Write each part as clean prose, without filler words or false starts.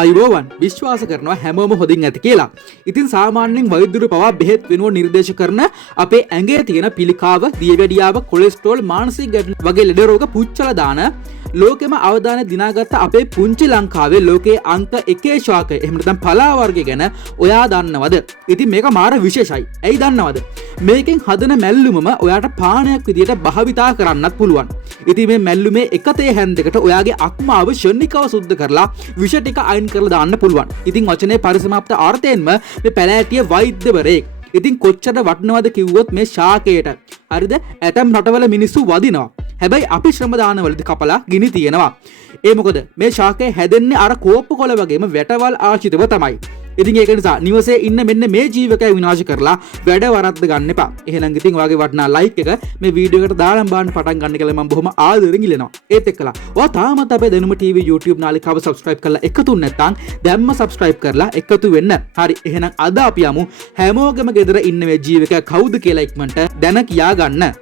ආයුබෝවන් විශ්වාස කරනවා හැමෝම හොඳින් ඇති කියලා. ඉතින් සාමාන්‍යයෙන් වෛද්‍යවරු පවා බෙහෙත් වෙනුව නිර්දේශ කරන අපේ ඇඟේ තියෙන පිළිකාව, දියවැඩියාව, කොලෙස්ටරෝල්, මානසික ගැටලු වගේ ලෙඩ රෝග පුච්චලා දාන ලෝකෙම අවධානය දිනාගත්ත අපේ පුංචි ලංකාවේ ලෝකයේ අංක 1 ශාකය එහෙම නැත්නම් පලා වර්ගය ගැන ඔයා දන්නවද? ඉතින් මේක මාර විශේෂයි. ඇයි දන්නවද? මේකෙන් හදන මැල්ලුමම ඔයාට පානයක් විදියට භාවිතා කරන්නත් පුළුවන්. ඉතින් මේ මැල්ලුමේ එකතේ හැන්දකට ඔයාගේ අක්මාව ශනිකව සුද්ධ කරලා විෂ ටික අයින් කරලා දාන්න පුළුවන්. ඉතින් වචනේ පරිසමාප්ත අර්ථයෙන්ම මේ පැලෑටිය වෛද්‍යවරයෙක්. ඉතින් කොච්චර වටිනවද කිව්වොත් මේ ශාකයට. හරිද? ඇතම් රටවල මිනිස්සු වදිනවා. හැබැයි අපි ශ්‍රම දානවලදී කපලා ගිනි තියනවා. ඒ මොකද මේ ශාකය හැදෙන්නේ අර කෝප්පු කොළ වගේම වැටවල් ආශ්‍රිතව තමයි. ඉතින් ඒක නිසා නිවසේ ඉන්න මෙන්න මේ ජීවකය විනාශ කරලා වැඩ වරද්ද ගන්න එපා. එහෙනම් ඉතින් ඔයාගේ වටිනා ලයික් එක මේ වීඩියෝ එකට දාලා බලන්න පටන් ගන්න කියලා මම බොහොම ආදරෙන් ඉල්ලනවා. ඒත් එක්කලා ඔයා තාමත් අපේ දැනුම TV YouTube නාලිකාව subscribe කරලා එකතු නැත්නම් දැම්ම subscribe කරලා එකතු වෙන්න. හරි එහෙනම් අද අපි යමු හැමෝගෙම ගෙදර ඉන්න මේ ජීවකය කවුද කියලා ඉක්මනට දැන කියා ගන්න.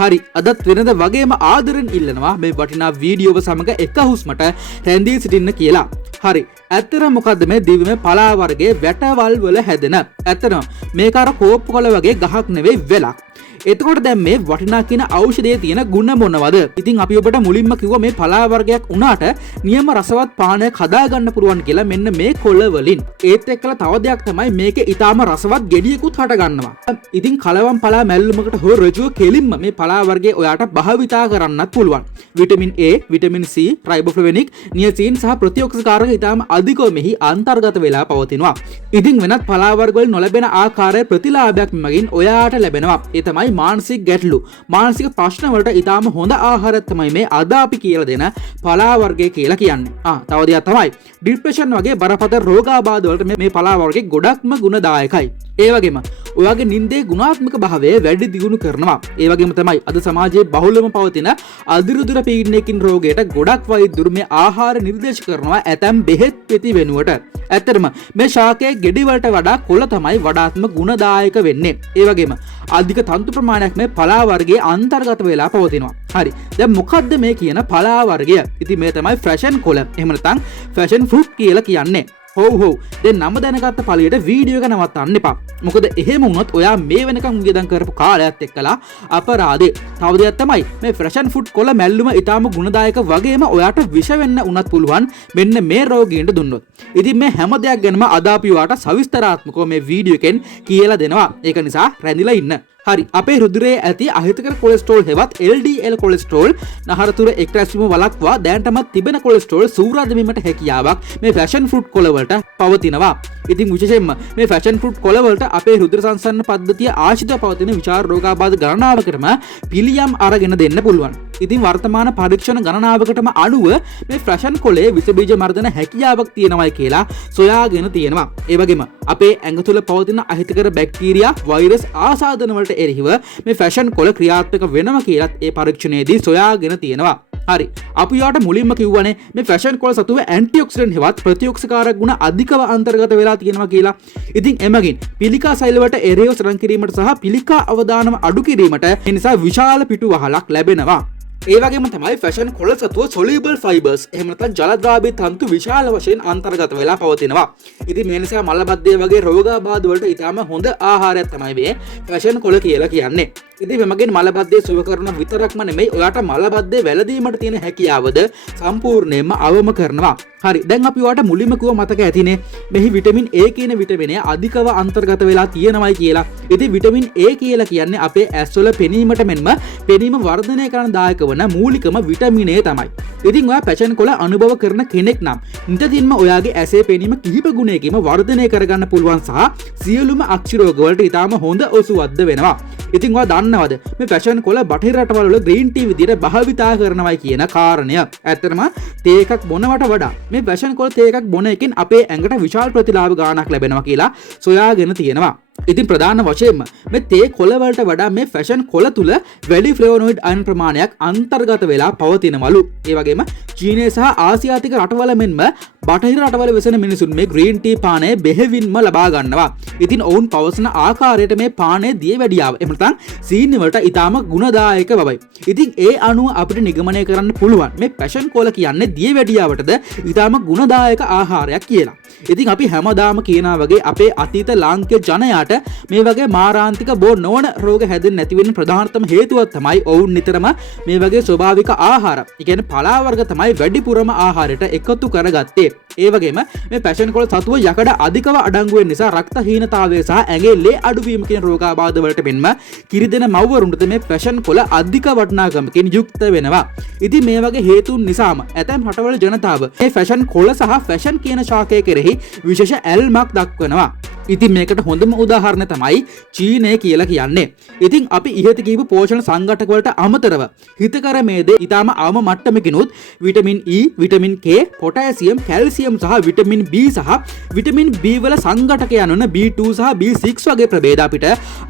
හරි අදත් වෙනද වගේම ආදරෙන් ඉල්ලනවා මේ වටිනා වීඩියෝව සමග එක හුස්මට රැඳී සිටින්න කියලා. හරි ඇත්තටම මොකද්ද මේ දිව්‍යමය පලා වර්ගයේ වැටවල් වල හැදෙන? ඇත්තටම මේක අර කෝප්පු කොළ වගේ ගහක් නෙවෙයි වෙලක්. එතකොට දැන් මේ වටිනා කියන ඖෂධයේ තියෙන ගුණ මොනවද? ඉතින් අපි ඔබට මුලින්ම කිව්වා මේ පලා වර්ගයක් උනාට නියම රසවත් පානයක් හදා ගන්න පුළුවන් කියලා මෙන්න මේ කොළ වලින්. ඒත් එක්කලා තව දෙයක් තමයි මේකේ ඊටාම රසවත් ගෙඩියකුත් හට ගන්නවා. ඉතින් කලවම් පලා මැල්ලුමකට හෝ රජුව කෙලින්ම මේ පලා වර්ගයේ ඔයාට භාවිතා කරන්නත් පුළුවන්. විටමින් A, විටමින් C, රයිබෝෆ්ලැවොනික්, නියසින් සහ ප්‍රතිඔක්සිකාරක ඊටාම අධිකව මෙහි අන්තර්ගත වෙලා පවතිනවා. ඉතින් වෙනත් පලා වර්ග වල නොලැබෙන ආකාරයේ ප්‍රතිලාභයක් මගින් ඔයාට ලැබෙනවා. ඒ තමයි මානසික ගැටලු, මානසික ප්‍රශ්න වලට ඊටාම හොඳ ආහාරයක් තමයි මේ අද අපි කියලා දෙන පලා වර්ගය කියලා කියන්නේ. තව දෙයක් තමයි ડિප්‍රෙෂන් වගේ බරපතල රෝගාබාධ වලට මේ පලා වර්ගය ගොඩක්ම ගුණදායකයි. ඒ වගේම ඔයාගේ නින්දේ ගුණාත්මක භාවය වැඩි දියුණු කරනවා. ඒ වගේම තමයි අද සමාජයේ බහුලවම පවතින අදිරුදුර පීඩනයකින් රෝගයට ගොඩක් වෛද්‍යවරු මේ ආහාර නිර්දේශ කරනවා ඇතැම් බෙහෙත් පෙති වෙනුවට. ඇත්තටම මේ ශාකයේ ගෙඩි වලට වඩා කොළ තමයි වඩාත්ම ගුණදායක වෙන්නේ. ඒ වගේම අධික තන්තු ප්‍රමාණයක් මේ පලා වර්ගයේ අන්තර්ගත වෙලා පවතිනවා. හරි. දැන් මොකද්ද මේ කියන පලා වර්ගය? ඉතින් මේ තමයි ෆැෂන් කොළ. එහෙම නැත්නම් ෆැෂන් ෆෘට් කියලා කියන්නේ. හොව් දැන් නම දැනගත්ත පළියට වීඩියෝ එක නවත්තන්න එපා. මොකද එහෙම වුණොත් ඔයා මේ වෙනකන් වියදම් කරපු කාලයත් එක්කලා අපරාධේ. තව දෙයක් තමයි මේ ෆ්‍රෙෂන් ෆුඩ් කොළ මැල්ලුම ඊටාම ගුණදායක වගේම ඔයාට විෂ වෙන්න උනත් පුළුවන් මෙන්න මේ රෝගීන්ට දුන්නොත්. ඉතින් මේ හැම දෙයක් ගැනම අද අපි ඔයාට සවිස්තරාත්මකව මේ වීඩියෝ එකෙන් කියලා දෙනවා. ඒක නිසා රැඳිලා ඉන්න. හරි අපේ රුධිරයේ ඇති අහිතකර කොලෙස්ටරෝල් හෙවත් LDL කොලෙස්ටරෝල් නහර තුර එක් රැස්වීම වළක්වා දැනටමත් තිබෙන කොලෙස්ටරෝල් සූරා දැමීමට හැකියාවක් මේ ෆැෂන් ෆෘට් කොළ වලට පවතිනවා. ඉතින් විශේෂයෙන්ම මේ ෆැෂන් ෆෘට් කොළ වලට අපේ රුධිර සංසරණ පද්ධතිය ආශ්‍රිතව පවතින විචාර රෝගාබාධ ගණනාවකටම පිළියම් අරගෙන දෙන්න පුළුවන්. ඉතින් වර්තමාන පරීක්ෂණ ගණනාවකටම අනුව මේ ෆැෂන් කොළේ විස බීජ මර්ධන හැකියාවක් තියෙනවායි කියලා සොයාගෙන තියෙනවා. ඒ වගේම අපේ ඇඟ තුළ පවතින අහිතකර බැක්ටීරියා, වෛරස් ආසාදන වලට එරෙහිව මේ ෆැෂන් කොළ ක්‍රියාත්මක වෙනවා කියලත් ඒ පරීක්ෂණයේදී සොයාගෙන තියෙනවා. හරි අපි යාට මුලින්ම කිව්වනේ මේ ෆැෂන් කොළ සතුව ඇන්ටිඔක්සිඩන්ට් හෙවත් ප්‍රතිඔක්සිකාරක ගුණ අධිකව අන්තර්ගත වෙලා තියෙනවා කියලා. ඉතින් එමගින් පිළිකා සෛල වලට එරෙහිව සටන් කිරීමට සහ පිළිකා අවදානම අඩු කිරීමට ඒ නිසා විශාල පිටු වහලක් ලැබෙනවා. ඒ වගේම තමයි ෆැෂන් කොළ සතුව soluble fibers එහෙම නැත්නම් ජලද්‍රාවී තන්තු විශාල වශයෙන් අන්තර්ගත වෙලා පවතිනවා. ඉතින් මේ නිසා මලබද්ධය වගේ රෝගාබාධ වලට ඊටම හොඳ ආහාරයක් තමයි මේ ෆැෂන් කොළ කියලා කියන්නේ. ඉතින් මෙමගින් මලබද්ධය සුව කරන විතරක්ම නෙමෙයි ඔයාට මලබද්ධය වැළඳීමට තියෙන හැකියාවද සම්පූර්ණයෙන්ම අවම කරනවා. හරි දැන් අපි ඔයාට මුලින්ම කිව්ව මතක ඇතිනේ මෙහි විටමින් A කියන විටමිනය අධිකව අන්තර්ගත වෙලා තියෙනවායි කියලා. ඉතින් විටමින් A කියලා කියන්නේ අපේ ඇස්වල පෙනීමට මෙන්ම පෙනීම වර්ධනය කරන දායක වන මූලිකම විටමිනය තමයි. ඉතින් ඔයා ෆැෂන් කොළ අනුභව කරන කෙනෙක් නම් නිතරම ඔයාගේ ඇසේ පෙනීම කිහිප ගුණයකින් වර්ධනය කරගන්න පුළුවන් සහ සියලුම අක්ෂි රෝග වලට ඊටාම හොඳ ඔසුවද්ද වෙනවා. ඉතින් ඔයා දන්නවද මේ ෆැෂන් කොළ බටහිර රටවල වල ග්‍රීන් ටී විදියට භාවිතා කරනවායි කියන කාරණය? ඇත්තටම තේ එකක් බොනවට වඩා මේ ෆැෂන් කොළ තේ එකක් බොන එකෙන් අපේ ඇඟට විශාල ප්‍රතිලාභ ගාණක් ලැබෙනවා කියලා සොයාගෙන තියෙනවා. ඉතින් ප්‍රධාන වශයෙන්ම මේ තේ කොළ වලට වඩා මේ ෆැෂන් කොළ තුල වැඩි ෆ්ලේවොනොයිඩ් අයන් ප්‍රමාණයක් අන්තර්ගත වෙලා පවතිනවලු. ඒ වගේම චීනය සහ ආසියාතික රටවල මෙන්ම බටහිර රටවල වෙසෙන මිනිසුන් මේ ග්‍රීන් ටී පානය බෙහෙවින්ම ලබා ගන්නවා. ඉතින් ඔවුන් පවසන ආකාරයට මේ පානයේ දියවැඩියාව එහෙම නැත්නම් සීනි වලට ඊටාම ගුණදායක බවයි. ඉතින් ඒ අනුව අපිට නිගමනය කරන්න පුළුවන් මේ පැෂන් කෝලා කියන්නේ දියවැඩියාවටද ඊටාම ගුණදායක ආහාරයක් කියලා. ඉතින් අපි හැමදාම කියනා වගේ අපේ අතීත ලාංකික ජනයාට මේ වගේ මාරාන්තික බෝ නොවන රෝග හැදෙන්නේ නැති වෙන්න ප්‍රධානතම හේතුව තමයි ඔවුන් නිතරම මේ වගේ ස්වභාවික ආහාර, ඒ කියන්නේ පලා වර්ග තමයි වැඩිපුරම ආහාරයට එකතු කරගත්තේ. ඒ වගේම මේ පැෂන් කොළ සතුව යකඩ අධිකව අඩංගු වෙන නිසා රක්තහීනතාවය සහ ඇඟේ ලේ අඩුවීම කියන රෝගාබාධ වලට මෙන්ම කිරිදෙන මව්වරුන්ට මේ පැෂන් කොළ අධික වටිනාකමකින් යුක්ත වෙනවා. ඉතින් මේ වගේ හේතුන් නිසාම ඇතැම් රටවල ජනතාව මේ ෆැෂන් කොළ සහ ෆැෂන් කියන ශාකය කෙරෙහි විශේෂ ඇල්මක් දක්වනවා. ඉතින් මේකට හොඳම උදාහරණය තමයි චීනය කියලා කියන්නේ. ඉතින් අපි ඉහත කියපු පෝෂණ සංඝටක වලට අමතරව හිතකර මේදේ ඊටාම අවම මට්ටමකිනුත් vitamin E, vitamin K, potassium, calcium සහ විටමින් B සහ විටමින් B වල සංඝටකයන් වන B2 සහ B6 වගේ ප්‍රභේද අපිට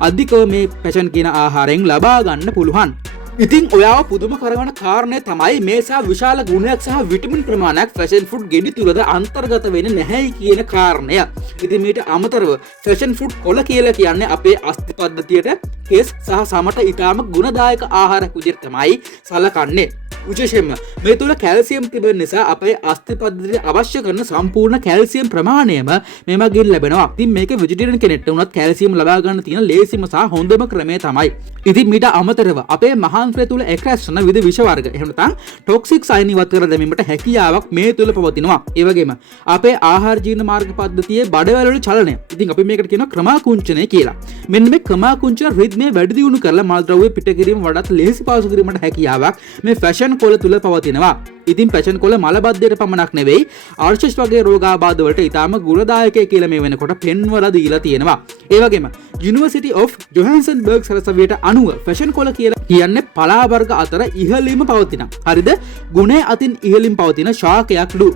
අධිකව මේ පැෂන් කියන ආහාරයෙන් ලබා ගන්න පුළුවන්. ඉතින් ඔයාව පුදුම කරවන කාරණය තමයි මේ සහ විශාල ගුණයක් සහ විටමින් ප්‍රමාණයක් ෆැෂන් ෆුඩ් ගෙඩි තුලද අන්තර්ගත වෙන්නේ නැහැ කියන කාරණය. ඉතින් මේට අමතරව ෆැෂන් ෆුඩ් කොළ කියලා කියන්නේ අපේ අස්ථි පද්ධතියට කෙස් සහ සමට ඊටාම ගුණදායක ආහාරයක් විදිහට තමයි සලකන්නේ. විශේෂයෙන්ම මේ තුල කැල්සියම් තිබෙන නිසා අපේ අස්ථි පද්ධතියට අවශ්‍ය කරන සම්පූර්ණ කැල්සියම් ප්‍රමාණයම මේමගින් ලැබෙනවා. ඉතින් මේක වෙජිටේරියන් කෙනෙක්ට උනත් කැල්සියම් ලබා ගන්න තියෙන ලේසිම සහ හොඳම ක්‍රමය තමයි. ඉතින් මීට අමතරව අපේ මහාන්ත්‍රය තුල එක්රැස් වන විවිධ විෂ වර්ග එහෙම නැත්නම් ටොක්සික් අයන ඉවත් කර දැමීමට හැකියාවක් මේ තුල පවතිනවා. ඒ වගේම අපේ ආහාර ජීර්ණ මාර්ග පද්ධතියේ බඩවැල් වල චලනය. ඉතින් අපි මේකට කියනවා ක්‍රමාකුංචනය කියලා. මෙන්න මේ ක්‍රමාකුංචන රිද්මය වැඩි දියුණු කරලා මල් ද්‍රව්‍ය පිට කිරීම වඩාත් ලේසි පහසු කිරීමට හැකියාවක් මේ ෆැෂන් කොළ තුල පවතිනවා. ඉතින් පැෂන් කොළ මලබද්ධයට පමණක් නෙවෙයි ආර්ෂස් වගේ රෝගාබාධ වලට ඊටාම ගුණදායකයි කියලා මේ වෙනකොට පෙන්වලා දීලා තියෙනවා. ඒ වගේම University of Johannesburg සරසවියට අනුව ෆැෂන් කොළ කියලා කියන්නේ පලා වර්ග අතර ඉහළින්ම පවතින. හරිද? ගුණය අතින් ඉහළින් පවතින ශාකයක්ලු.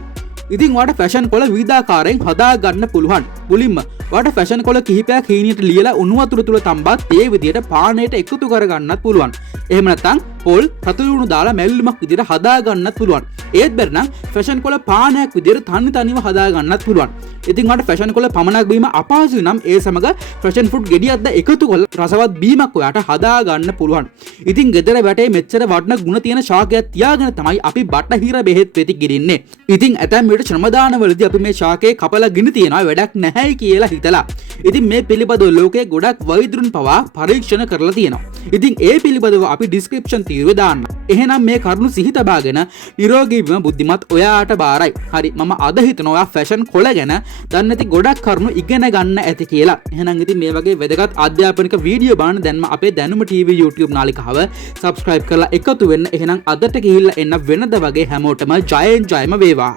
ඉතින් වාට ෆැෂන් කොළ විවිධාකාරයෙන් හදා ගන්න පුළුවන්. මුලින්ම වාට ෆැෂන් කොළ කිහිපයක් හීනියට ලියලා උණු වතුර තුල තම්බා තේ විදියට පානයට එකතු කර ගන්නත් පුළුවන්. එහෙම නැත්නම් පොල් රතු ලුණු දාලා මැල්ලුමක් විදියට හදා ගන්නත් පුළුවන්. ඒත් බැරි නම් ෆැෂන් කොළ පානයක් විදියට තනිව හදා ගන්නත් පුළුවන්. ඉතින් වාට ෆැෂන් කොළ පමණක් බීම අපහසුයි නම් ඒ සමග ෆැෂන් ෆුඩ් ගෙඩියක්ද එකතු කරලා රසවත් බීමක් ඔයාට හදා ගන්න පුළුවන්. ඉතින් ගෙදර වැටේ මෙච්චර වටින ගුණ තියෙන ශාකයක් තියාගෙන තමයි අපි බටහිර බෙහෙත් වෙති ගිරින්නේ. ඉතින් ඇතැම් විට ශ්‍රමදානවලදී අපි මේ ශාකේ කපලා ගිනි තියනවා වැඩක් නැහැයි කියලා හිතලා. ඉතින් මේ පිළිබඳව ලෝකයේ ගොඩක් වෛද්‍යරුන් පවා පරීක්ෂණ කරලා තියෙනවා. ඉතින් ඒ පිළිබඳව අපි ඩිස්ක්‍රිප්ෂන් තීරුවේ දාන්න. එහෙනම් මේ කරුණු සිහි තබාගෙන නිරෝගී වීම බුද්ධිමත් ඔයාට බාරයි. හරි මම අද හිතනවා ඔයා ෆැෂන් කොළ ගැන දන්නේ නැති ගොඩක් කරුණු ඉගෙන ගන්න ඇති කියලා. එහෙනම් ඉතින් මේ වගේ වැදගත් අධ්‍යාපනික වීඩියෝ බලන්න දැන්ම අපේ දැනුම TV YouTube නාලිකාව subscribe කරලා එකතු වෙන්න. එහෙනම් අදට ගිහිල්ලා එන්න වෙනද වගේ හැමෝටම ජයෙන් ජයම වේවා.